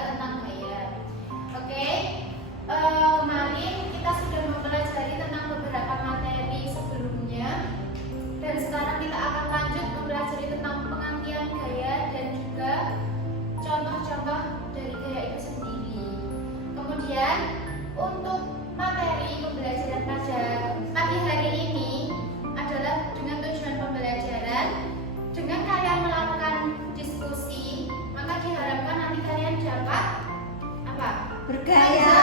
tentang gaya. Oke, kemarin kita sudah mempelajari tentang beberapa materi sebelumnya, dan sekarang kita akan lanjut mempelajari tentang pengertian gaya dan juga contoh-contoh dari gaya itu sendiri. Kemudian untuk materi pembelajaran pada pagi hari ini adalah dengan tujuan pembelajaran. Dengan kalian melakukan diskusi, maka diharapkan nanti kalian dapat apa? Bergaya.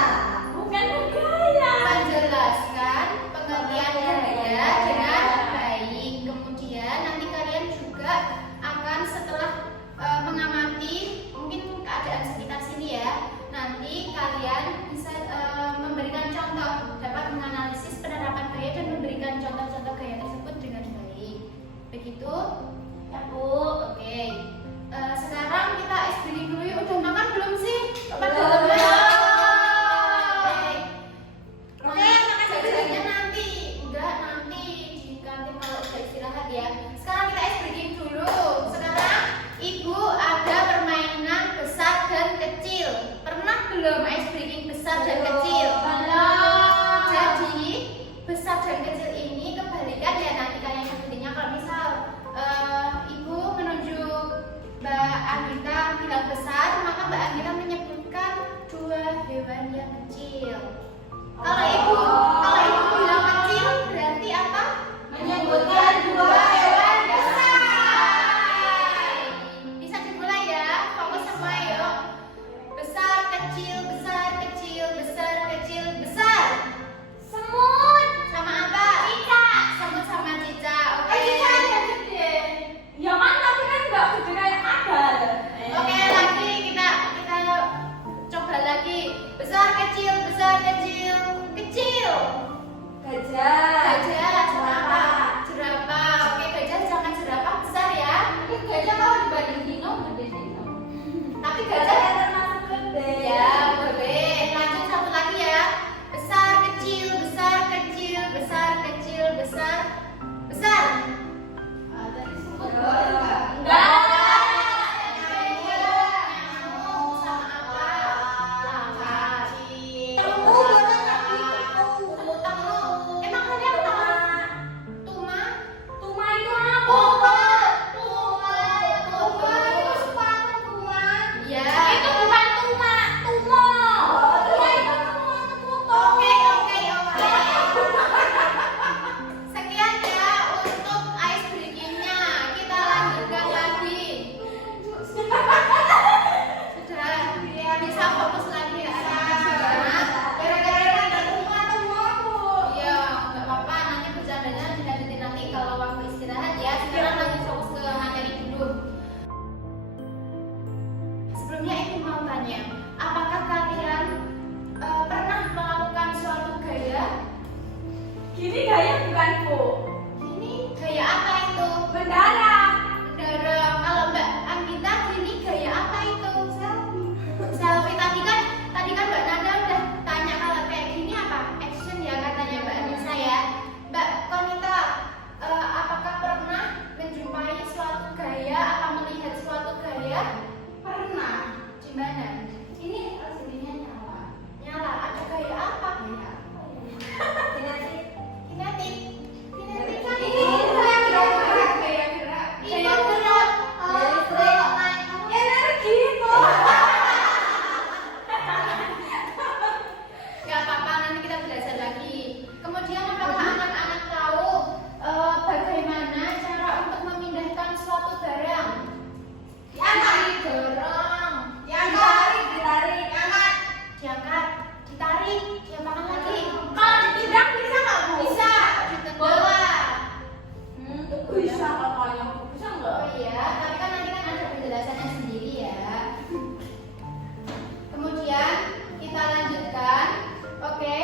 Bukan bergaya. Menjelaskan pengertian gaya dengan baik. Kemudian nanti kalian juga akan setelah mengamati mungkin keadaan sekitar sini ya, nanti kalian bisa memberikan contoh, dapat menganalisis penerapan gaya dan memberikan contoh-contoh gaya tersebut dengan baik. Begitu ya Bu? Oke. Sekarang kita ice breaking dulu yuk. Udah makan belum sih? Belum. Oke, makan jajannya nanti. Enggak, nanti di kantin kalau udah istirahat ya. Sekarang kita ice breaking dulu. Sekarang Ibu ada permainan besar dan kecil. Pernah belum ice breaking besar dan kecil? Belum. Jadi besar dan kecil ini kebalikan ya, nanti kalian sebutnya. Kalau misal Ibu menunjuk Mbak Anggita bilang besar, maka Mbak Anggita menyebutkan dua hewan yang kecil. Kalau Ibu bilang kecil berarti apa? Menyebutkan dua hewan besar. Bisa dimulai ya, fokus semua yuk. Besar, kecil, besar, kecil, besar, kecil, besar. Semut. Sama apa? Cicak. Semut sama cicak. Oke. Cicak yang gede. Ya kan tapi kan nggak gede kayak kadal. Oke, lagi kita coba lagi. Besar, kecil, kecil. Gajah. Gajah sama apa? Jerapah. Oke, gajah sama jerapah besar ya. Gajah kalau dibanding dino gede dino. Tapi Gajah gajah termasuk gede. ya boleh. Lanjut satu lagi ya. Besar, kecil, besar. Tadi semut. Enggak. Nyamuk sama apa? Lalat. Emang kalian tahu tuma? Tuma itu apa? Tuma itu sepatu tuma. Ya. Itu bukan tuma, tumo. Oke. Sekian ya untuk ice breaking-nya. Kita lanjutkan lagi. Sudah. Bisa fokus lagi ya. Gara-gara ada tuma aku. Iya, nggak apa-apa. Nanti bercandanya dilanjutin nanti kalau waktu istirahat ya. Sekarang lanjut fokus ke materi dulu. Sebelumnya Ibu mau tanya, apakah kalian pernah melakukan suatu gaya? Gini gaya bukan bu. Ini gaya apa itu? Bendara. Mendorong. Kalau Mbak Anggita gini gaya apa itu? Selfie. Tadi kan Mbak Nada udah tanya kalau kayak gini apa? Action ya katanya Mbak Anissa ya. Mbak Konita, apakah pernah menjumpai suatu gaya atau melihat suatu gaya? Pernah. Di mana? Ini aslinya nyala. Nyala. Ada gaya apa? Kinetik. Kinetik. Kinetik kan Ini gaya gerak. Gaya gerak. Gaya gerak. Energi itu. Gak apa-apa, nanti kita belajar lagi. Kemudian apakah anak-anak tahu bagaimana cara untuk memindahkan suatu barang? Didorong, Ditarik. diangkat, ditarik, diapakan lagi? Kalau dipindah bisa nggak bu? Bisa, bola. Bisa kalau yang bisa nggak? Oh iya, tapi kan nanti kan ada penjelasannya sendiri ya. Kemudian kita lanjutkan. Oke,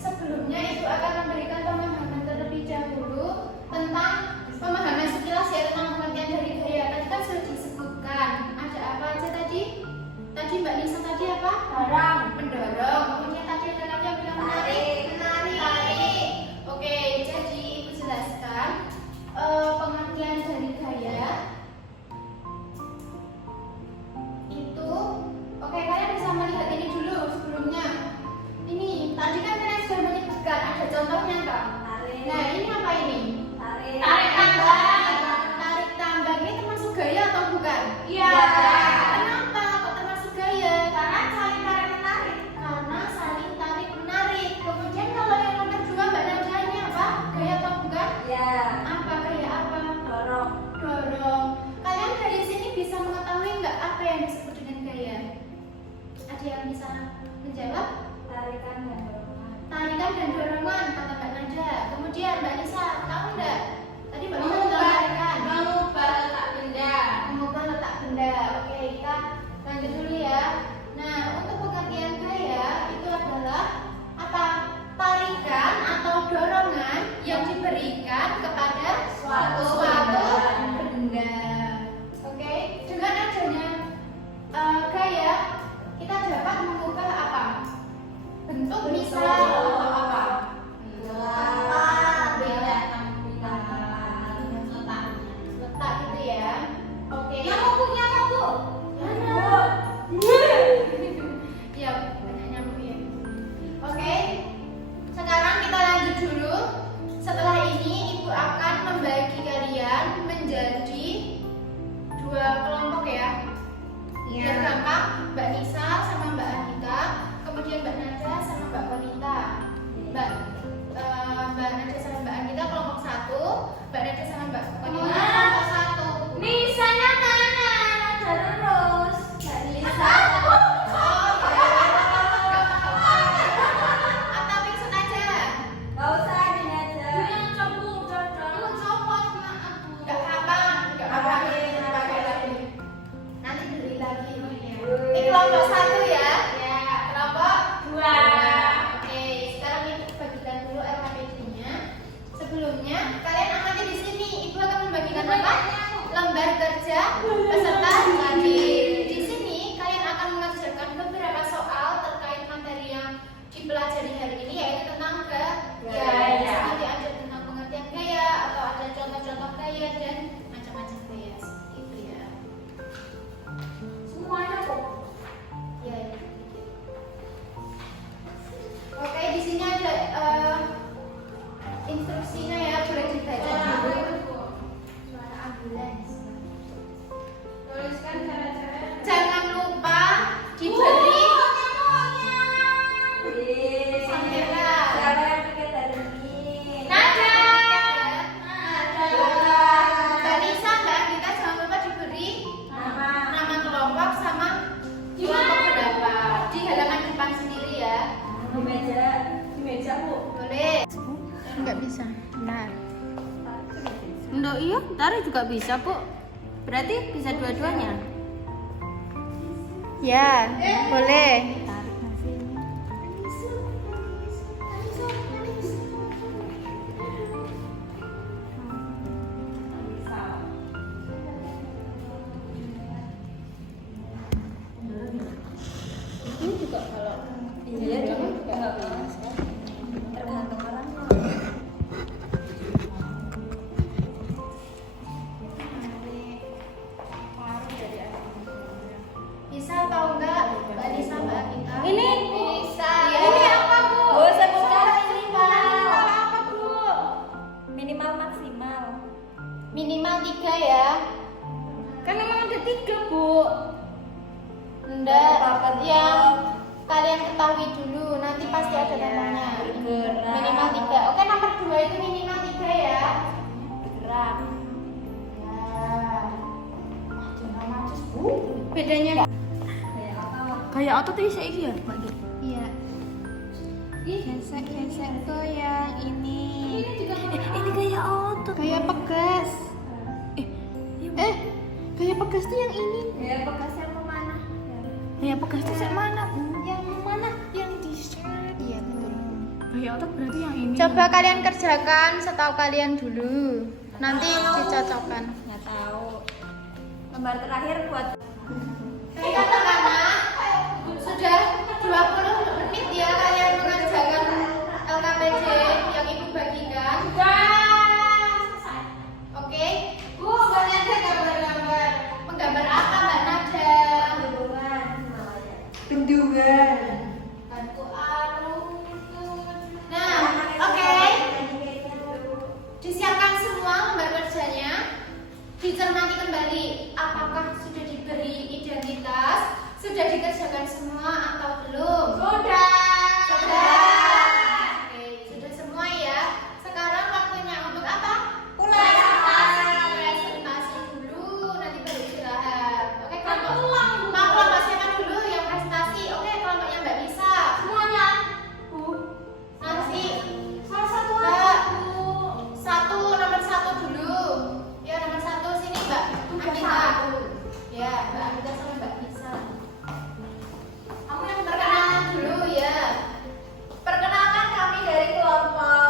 sebelumnya Ibu akan memberikan pemahaman terlebih dahulu tentang pemahaman sekilas ya tentang pengertian dari gaya. Tadi kan sudah disebutkan. Ada apa aja tadi? Tadi Mbak Nisa tadi apa? Barang. Mendorong. Kemudian tadi ada lagi yang bilang menarik. Menarik. Oke, jadi Ibu jelaskan pengertian dari gaya itu Oke, kalian bisa melihat ini dulu sebelumnya. Ini tadi kan kalian sudah menyebutkan ada contohnya enggak? Tarik. Nah, ini apa ini? Tarik. Tarik tambang. Tarik tambang ini termasuk gaya atau bukan? Iya. Kenapa kok termasuk gaya? Karena saling tarik menarik. Karena saling tarik menarik. Kemudian kalau yang nomor 2 Mbak Nadia ini apa? Gaya atau bukan? Iya. Apa gaya apa? Dorong. Dorong. Kalian dari sini bisa mengetahui nggak apa yang disebut dengan gaya? Ada yang bisa menjawab? Tarikan dan dorongan. Tarikan dan dorongan kata Mbak Nadia. Kemudian Mbak Nisa tahu nggak? Tadi Mbak Nisa bilang tarikan. Mengubah letak benda. Mengubah letak benda. Oke, kita lanjut dulu ya. Nah, untuk pengertian gaya itu adalah apa? Tarikan atau dorongan yang diberikan kepada Suatu benda. Oke, dengan adanya gaya kita dapat mengubah apa? Bentuk misal atau apa? Beda tampilan. Letak gitu ya. Oke. Nyamuknya apa, Bu? Mana? Ya, banyak nyamuk ya. Oke. Sekarang kita lanjut dulu. Setelah ini Ibu akan membagi kalian menjadi 2 kelompok ya. Biar gampang, Mbak Nisa sama Mbak Anita, kemudian Mbak Nadia sama Mbak Wanita. Mbak Nadia sama Mbak Anita kelompok 1, Mbak Nadia sama Mbak Wanita kelompok 1. Nisanya mana? Ada terus. Nisa. Atau pingsan aja? Gak usah gini aja. Yang cembung cocok. Copot, maaf. Nggak apa, nggak apa. Pakai lagi. Nanti beli lagi. Ini kelompok 1 ya. Ya. Kelompok 2. Oke, sekarang Ibu bagikan dulu LKPD-nya. Sebelumnya, kalian amati di sini. Ibu akan membagikan apa? Lembar kerja peserta hadir. Di sini kalian akan mengerjakan beberapa soal terkait materi yang dipelajari hari ini, yaitu tentang gaya. Seperti ada tentang pengertian gaya atau ada contoh-contoh gaya dan macam-macam gaya seperti itu ya. Semuanya kok. Ya. Oke, di sini ada instruksinya ya, boleh dibaca dulu. Suara ambulans. Tuliskan cara-cara. Jangan lupa diberi Sandera. Siapa yang pakai tadi ini? Nada. Nada. Mbak Nisa, Mbak Anita jangan lupa diberi nama kelompok sama kelompok berapa di halaman depan sendiri ya. Di meja, Bu. Boleh. Enggak bisa. Benar. Ndok iya, tarik juga bisa, Bu. Berarti bisa dua-duanya. Ya, boleh. Tarik nasi ini. Ini juga kalau iya juga tergantung orangnya. Bisa atau enggak? Mbak Nisa, Mbak Anita. Ini bisa. Ini apa, Bu? Bu, sebutkan Minimal apa, Bu? minimal maksimal. Minimal 3 ya. Kan emang ada 3, Bu. Enggak, Berapa yang kelompok? kalian ketahui dulu, nanti pasti ada Iya, namanya. bergerak. Minimal 3. Oke, nomor 2 itu minimal 3 ya. Bergerak. Bedanya Kayak otot ini saya ya, Mbak. iya. Gesek-gesek ke yang ini. Ini kayak otot. Kayak pegas. Kayak pegas tuh yang ini. Kayak bekas yang mana? Kayak pegas tuh yang mana? Yang mana? Yang di shirt. Iya, betul. Kayak otot berarti yang ini. Coba kalian kerjakan setahu kalian dulu. Nanti dicocokkan. Nggak tahu. Lembar terakhir buat Kita anak sudah 20 menit ya kalian mengerjakan LKPD yang Ibu bagikan. Oke, Bu, semuanya ada gambar-gambar. Menggambar apa Mbak Nada? hubungan. Aku arung. Nah, oke. Disiapkan semua lembar kerjanya. Dicermati kembali apakah sudah diberi identitas, sudah dikerjakan semua atau belum? Sudah. Oke, sudah semua ya. Sekarang waktunya untuk apa? Presentasi dulu, nanti baru istirahat. Oke, kelompok siapa dulu yang presentasi? Oke, kelompoknya Mbak Lisa. Semuanya. Nanti nomor satu dulu. Ya, nomor satu sini Mbak Anita. Ya, Mbak Anita sama Mbak Lisa. Kamu yang perkenalan dulu ya. Perkenalkan kami dari kelompok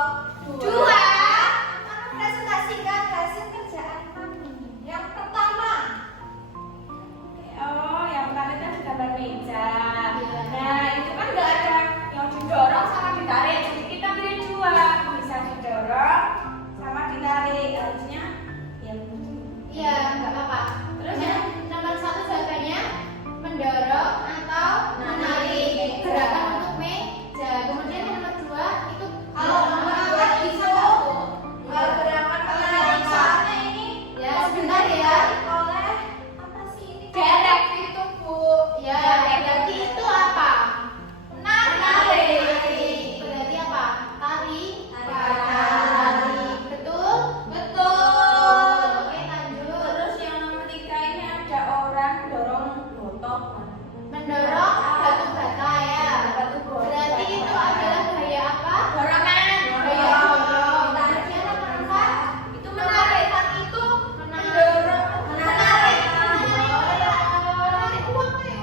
2 akan mempresentasikan hasil kerjaan kami. Yang pertama, yang pertama itu ada gambar meja. Nah, itu kan nggak ada yang didorong sama ditarik. Jadi kita pilih dua, bisa didorong sama ditarik. Harusnya ya. Iya, nggak apa-apa. Terus yang nomor satu jawabannya mendorong atau menarik. Gerakan untuk meja. Kemudian yang nomor dua itu Kalau nomor 2 itu gerakan menarik, soalnya ini ya sebentar ya. oleh apa sih ini? Derek itu Bu. Ya, berarti itu apa? Menarik. Berarti apa? Tari. Tarik. Betul? Betul. Oke, lanjut. Terus yang nomor 3 ini ada orang dorong botol. Mendorong batu bata ya. Batu bata. Berarti itu adalah gaya apa? Dorongan. Gaya dorong. Kemudian nomor empat Itu menarik. Itu mendorong. menarik. Menarik uang ya.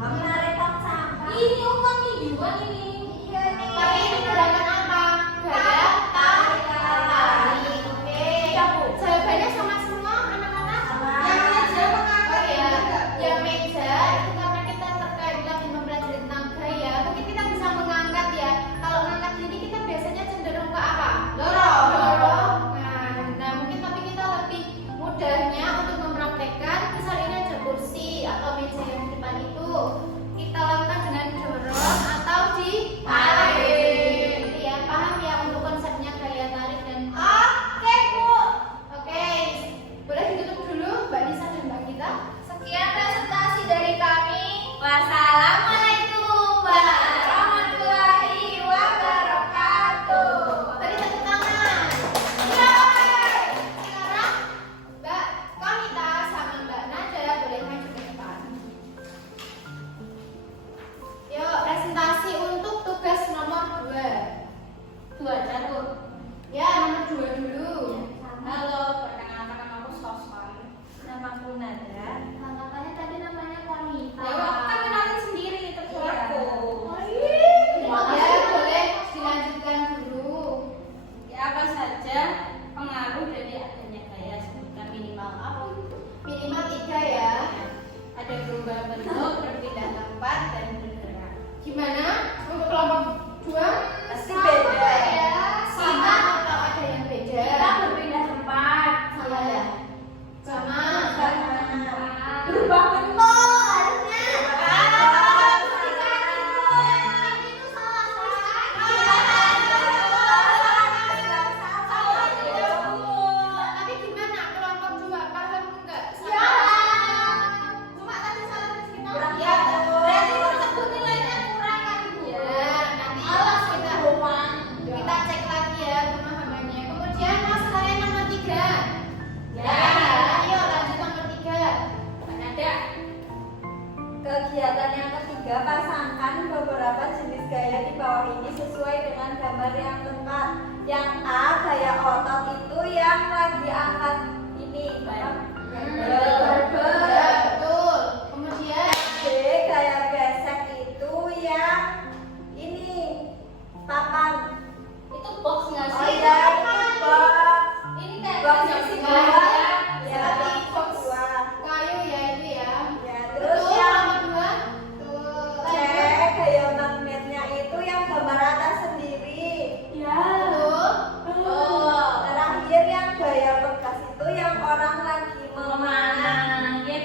Menarik tong sampah. Ini uang nih, uang ini. Iya nih. Tapi ini gerakan apa? Gaya Tarik. tarik. Oke. Iya, Bu. Jawabannya sama semua anak-anak? Sama. Yang meja mengangkat ya. Yang meja itu karena kita terkait lagi mempelajari tentang gaya, mungkin kita bisa mengangkat ya. Kalau mengangkat ini kita biasanya cenderung ke apa? Dorong. Nah, mungkin tapi kita lebih mudahnya untuk mempraktekkan. Misal ini ada kursi atau meja yang di depan itu, kita lakukan dengan dorong atau ditarik. Gitu ya, paham ya untuk konsepnya gaya tarik dan Oke, Bu. oke. Boleh ditutup dulu Mbak Nisa dan Mbak Gita. Sekian presentasi dari kami. Wassalamualaikum warahmatullahi wabarakatuh. Tadi tepuk tangan. Sekarang Mbak Konita sama Mbak Nada boleh maju ke depan. Yuk, presentasi untuk tugas nomor 2. Dua jalur. Ya, nomor 2 dulu. Halo, perkenalkan namaku Sosman. Namaku Nada. Katanya tadi namanya Konita. Ya, aku kan kenalin sendiri terserah. Ya, boleh dilanjutkan dulu. Ya, apa saja pengaruh dari adanya gaya sebutkan minimal apa? Minimal 3 ya. Ada berubah bentuk, berpindah tempat, dan bergerak. Gimana? Untuk kelompok 2 Pasti sama beda. ya. Sama atau ada yang beda? Kita berpindah tempat. Iya. Sama. Berubah bentuk harusnya. Tapi gimana kelompok 2? Paham enggak? Ya. Cuma tadi salah di sekitar. Kurang Ya. satu. Berarti tersebut nilainya kurang kan Ibu? Ya, nanti kita cek lagi ya pemahamannya. Kemudian masalah yang nomor 3. Ya, ayo lanjut nomor 3. Ada Kegiatan yang ketiga, pasangkan beberapa jenis gaya di bawah ini sesuai dengan gambar yang lengkap. Yang A, gaya otot itu yang lagi angkat ini. Barbel. Ya, betul. Kemudian B, gaya gesek itu yang ini. Papan. itu box nggak Oh sih? iya, itu box. Ini kayak Box yang isi sebelah dua. ya. Ya, Seperti box box. dua. kayu ya itu ya. Ya, terus Betul, yang nomor 2. C, gaya magnetnya itu yang gambar atas sendiri. Ya. Betul. Terakhir yang gaya bekas itu yang orang lagi memanah. Ya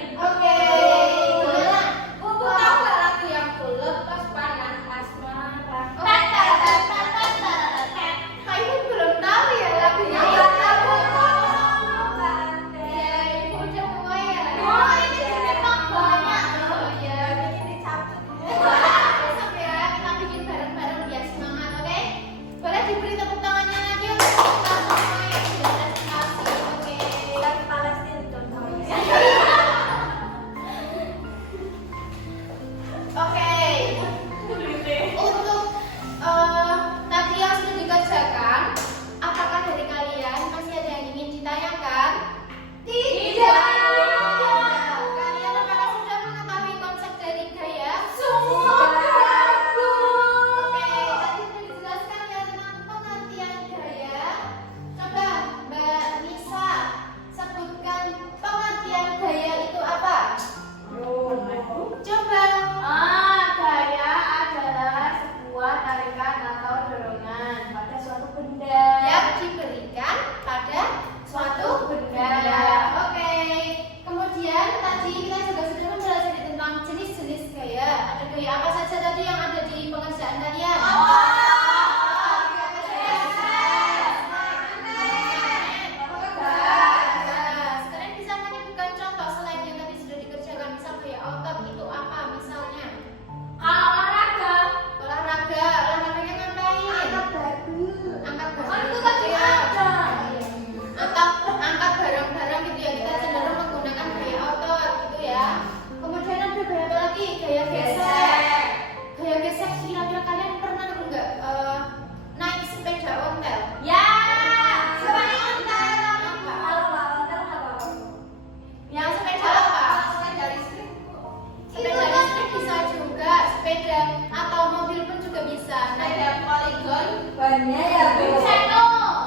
sepeda atau mobil pun juga bisa. Nah, Sepeda poligon bannya ya Bu.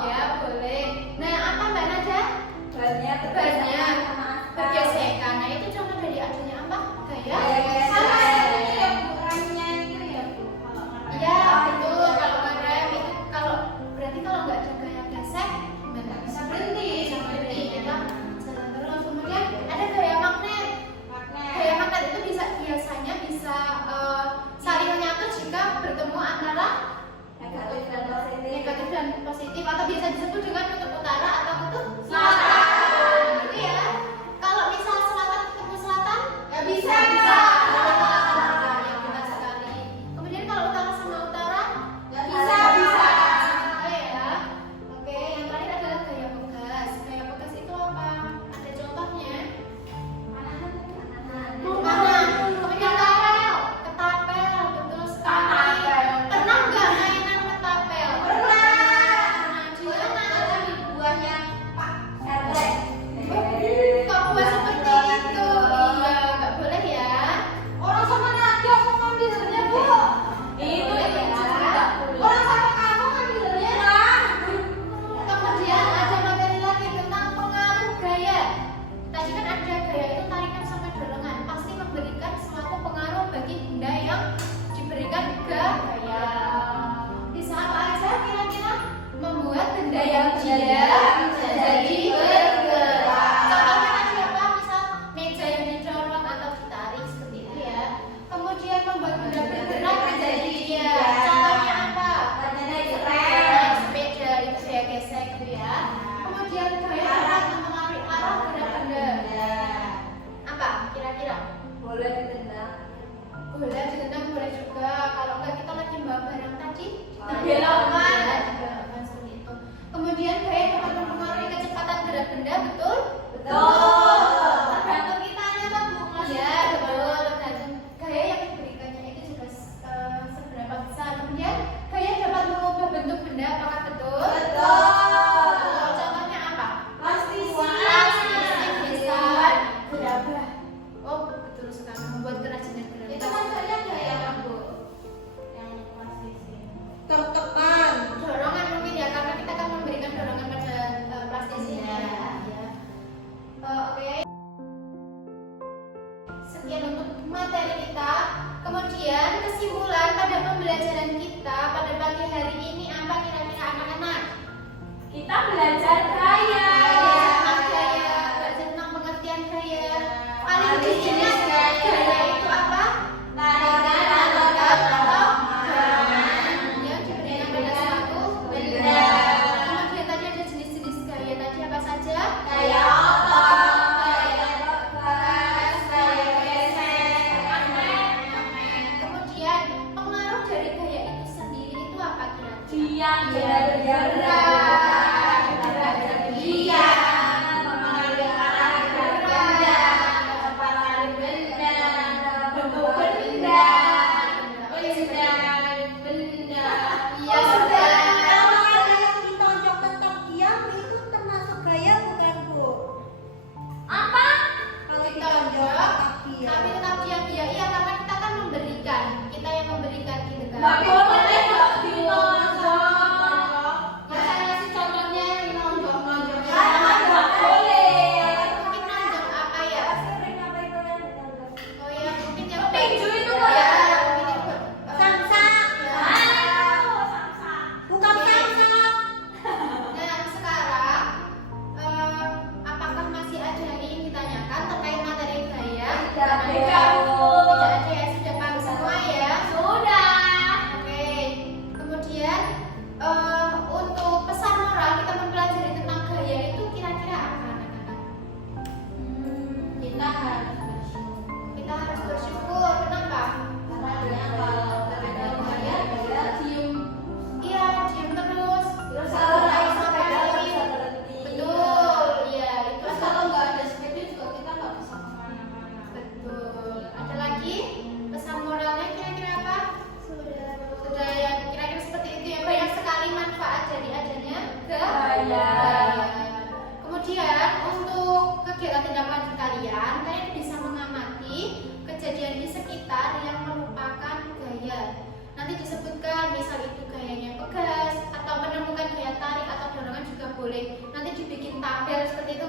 ya boleh. Nah, apa Mbak Naja? Bannya Bannya sama bergesekan. Nah, itu contoh dari adanya apa? Gaya. Gaya. Sama Ini ya Bu, remnya itu ya Bu. Kalau ngerem. Iya, betul. Kalau ngerem itu berarti kalau nggak ada gaya gesek, gimana? Bisa berhenti. Bisa berhenti, ya kan? Jalan terus. Kemudian ada gaya magnet. Gaya magnet itu biasanya bisa saling menyatu jika bertemu antara negatif dan positif, atau biasa disebut dengan kutub utara atau kutub selatan. Gitu ya. Kalau misal selatan ketemu selatan, Ya bisa. bisa. Ya, benar sekali. Kemudian kalau utara sama utara, Ya bisa. Oke ya. Oke, yang terakhir adalah gaya pegas. Gaya pegas itu apa? Ada contohnya? Mana? Kemudian ketapel, betul sekali. Ketapel. Pernah nggak mainan ketapel? Nah, di mana? Buahnya Pak RT. Kok buat seperti itu? Iya, nggak boleh ya. Orang sama Nadia aku ngambilnya Bu. Itu ya. Orang sama kamu ngambilnya lah. Kemudian ada materi lagi tentang pengaruh gaya. Tadi kan ada gaya itu tarikan sampai dorongan, pasti memberikan suatu pengaruh bagi benda yang diberikan gaya. Bisa apa aja kira-kira membuat benda yang diam jadi bergerak. Contohnya tadi apa? Misal meja yang didorong atau ditarik seperti itu ya. Kemudian membuat benda bergerak menjadi diam. Contohnya apa? Naik sepeda itu saya gesek gitu ya. Kemudian gaya dapat mempengaruhi arah gerak benda. Apa kira-kira? Boleh ditendang. Boleh ditendang, boleh juga. Kalau enggak kita lagi bawa barang tadi Dibelokkan. dibelokkan seperti itu. Kemudian gaya dapat mempengaruhi kecepatan gerak benda, betul? Tergantung kitanya kan Bu. Iya, betul. Tergantung gaya yang diberikannya itu juga seberapa besar. Kemudian gaya dapat mengubah bentuk benda, apakah betul? Contohnya apa? Plastik bisa gerabah. Oh, betul sekali. Membuat kerajinan gerabah. Itu maksudnya gaya apa Bu? Yang plastik. Dorongan mungkin ya, karena kita akan memberikan dorongan pada plastisnya. Ya. Oke. Sekian untuk materi kita. Kemudian kesimpulan pada pembelajaran kita pada pagi hari ini apa kira-kira anak-anak? Kita belajar gaya. Gaya, belajar tentang pengertian gaya. Paling diingat gaya itu apa? Tarikan atau dorongan yang diberikan pada suatu benda. Kemudian tadi ada jenis-jenis gaya tadi apa saja? Gaya otot, gaya lepas, gaya gesek, Kemudian pengaruh dari gaya itu sendiri itu apa kira-kira? diam bergerak, diam, mengalami arah gerak benda, kecepatan benda, bentuk benda, benda. Iya, sudah. Kalau ada yang ditonjok tetap diam itu termasuk gaya bukan Bu? Apa? Kalau Ditonjok, ditonjok tetap diam. tapi tetap diam ya. Iya, karena kita kan memberikan, kita yang memberikan gitu kan. Nggak boleh nggak ditonjok. Ya, saya kasih contohnya nonjok. Nggak boleh. Mungkin nonjok apa ya? Sering apa itu yang ditonjok? Oh ya, mungkin yang Tinju itu ya, kan? mungkin yang Samsak. Bukan samsak. Nah, sekarang apakah masih ada yang ingin ditanyakan terkait materi gaya? Tidak, Bu. Tidak ada ya, sudah paham semua ya. Sudah. Oke, boleh nanti dibikin tabel seperti itu